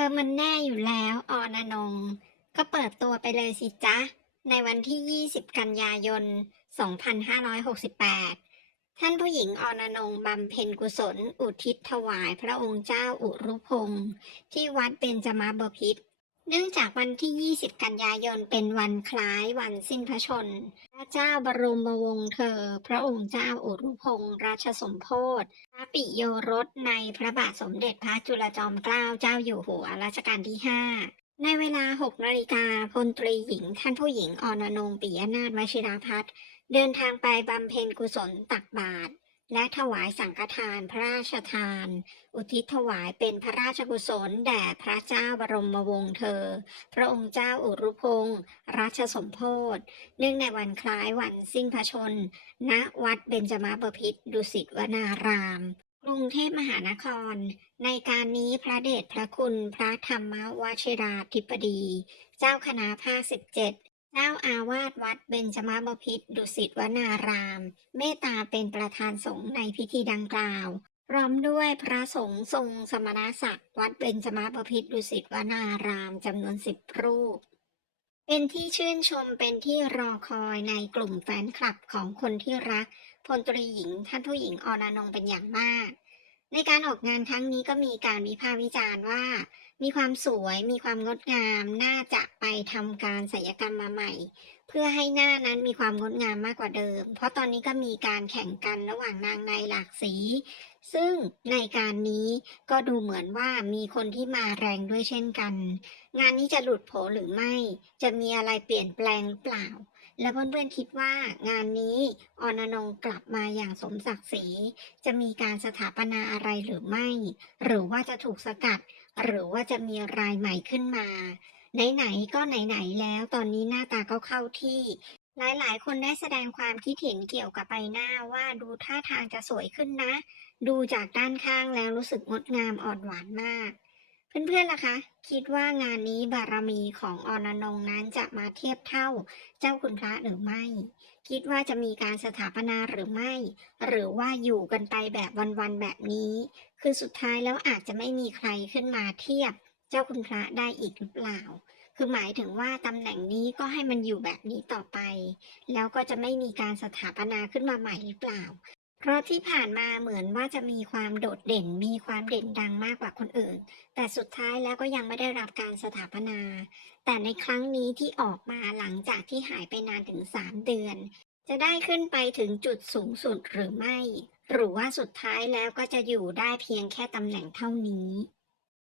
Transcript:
ธอมันแน่อยู่แล้วออนอนง ก็เปิดตัวไปเลยสิจ๊ะ ในวันที่ 20 กันยายน 2568 ท่านผู้หญิงออนอนงบำเพ็ญกุศล อุทิศถวายพระองค์เจ้าอุรุพงศ์ที่วัดเบญจมาบพิตร เนื่องจากวันที่ 20 กันยายนเป็นวันคล้ายวันสิ้นพระชนม์พระเจ้าบรมวงศ์เธอ พระองค์เจ้าอุรุพงศ์ราชสมโภชพระปิโยรสในพระบาทสมเด็จพระจุลจอมเกล้าเจ้าอยู่หัวรัชกาลที่ 5 ในเวลา 6 นาฬิกาพลตรีหญิงท่านผู้หญิงอนอนงปิยนาถวชิราพัฒน์เดินทางไปบำเพ็ญกุศลตักบาตร และถวายสังฆทานพระราชทาน อุทิศถวายเป็นพระราชกุศลแด่พระเจ้าบรมวงศ์เธอ พระองค์เจ้าอุรุพงศ์ราชสมโภชเนื่องในวันคล้ายวันสิ้นพระชน ณ วัดเบญจมาบพิตรดุสิตวนาราม กรุงเทพมหานคร ในการนี้พระเดชพระคุณพระธรรมวชิราธิปดี เจ้าคณะภาคสิบเเจ้าอาวาสวัดเบญจมาบพิตรดุสิตวนาราม เมตตาเป็นประธานสงฆ์ในพิธีดังกล่าวพร้อมด้วยพระสงฆ์ทรงสมณศักดิ์วัดเบญจมาบพิตรดุสิตวนารามจำนวนสิบรูป เป็นที่ชื่นชมเป็นที่รอคอยในกลุ่มแฟนคลับของคนที่รักพลตรีหญิงท่านผู้หญิงอนอนงเป็นอย่างมาก ในการออกงานครั้งนี้ก็มีการวิพากษ์วิจารณ์ว่า มีความสวยมีความงดงาม น่าจะไปทำการศัลยกรรมมาใหม่ เพื่อให้หน้านั้นมีความงดงามมากกว่าเดิม เพราะตอนนี้ก็มีการแข่งกันระหว่างนางในหลากสี ซึ่งในการนี้ก็ดูเหมือนว่ามีคนที่มาแรงด้วยเช่นกัน งานนี้จะหลุดโผหรือไม่ จะมีอะไรเปลี่ยนแปลงเปล่า และเพื่อนๆคิดว่างานนี้อนอนงกลับมาอย่างสมศักดิ์ศรีจะมีการสถาปนาอะไรหรือไม่ หรือว่าจะถูกสกัด หรือว่าจะมีรายใหม่ขึ้นมา ไหนๆก็ไหนๆแล้วตอนนี้หน้าตาก็เข้าที่หลายๆ คนได้แสดงความคิดเห็นเกี่ยวกับใบหน้าว่าดูท่าทางจะสวยขึ้นนะ ดูจากด้านข้างแล้วรู้สึกงดงามอ่อนหวานมาก เพื่อนๆล่ะคะ คิดว่างานนี้บารมีของอนนงนั้นจะมาเทียบเท่าเจ้าคุณพระหรือไม่ คิดว่าจะมีการสถาปนาหรือไม่ หรือว่าอยู่กันไปแบบวันๆแบบนี้ คือสุดท้ายแล้วอาจจะไม่มีใครขึ้นมาเทียบเจ้าคุณพระได้อีกหรือเปล่า คือหมายถึงว่าตำแหน่งนี้ก็ให้มันอยู่แบบนี้ต่อไป แล้วก็จะไม่มีการสถาปนาขึ้นมาใหม่หรือเปล่า เพราะที่ผ่านมาเหมือนว่าจะมีความโดดเด่น มีความเด่นดังมากกว่าคนอื่น แต่สุดท้ายแล้วก็ยังไม่ได้รับการสถาปนา แต่ในครั้งนี้ที่ออกมาหลังจากที่หายไปนานถึง 3 เดือน จะได้ขึ้นไปถึงจุดสูงสุดหรือไม่ หรือว่าสุดท้ายแล้วก็จะอยู่ได้เพียงแค่ตำแหน่งเท่านี้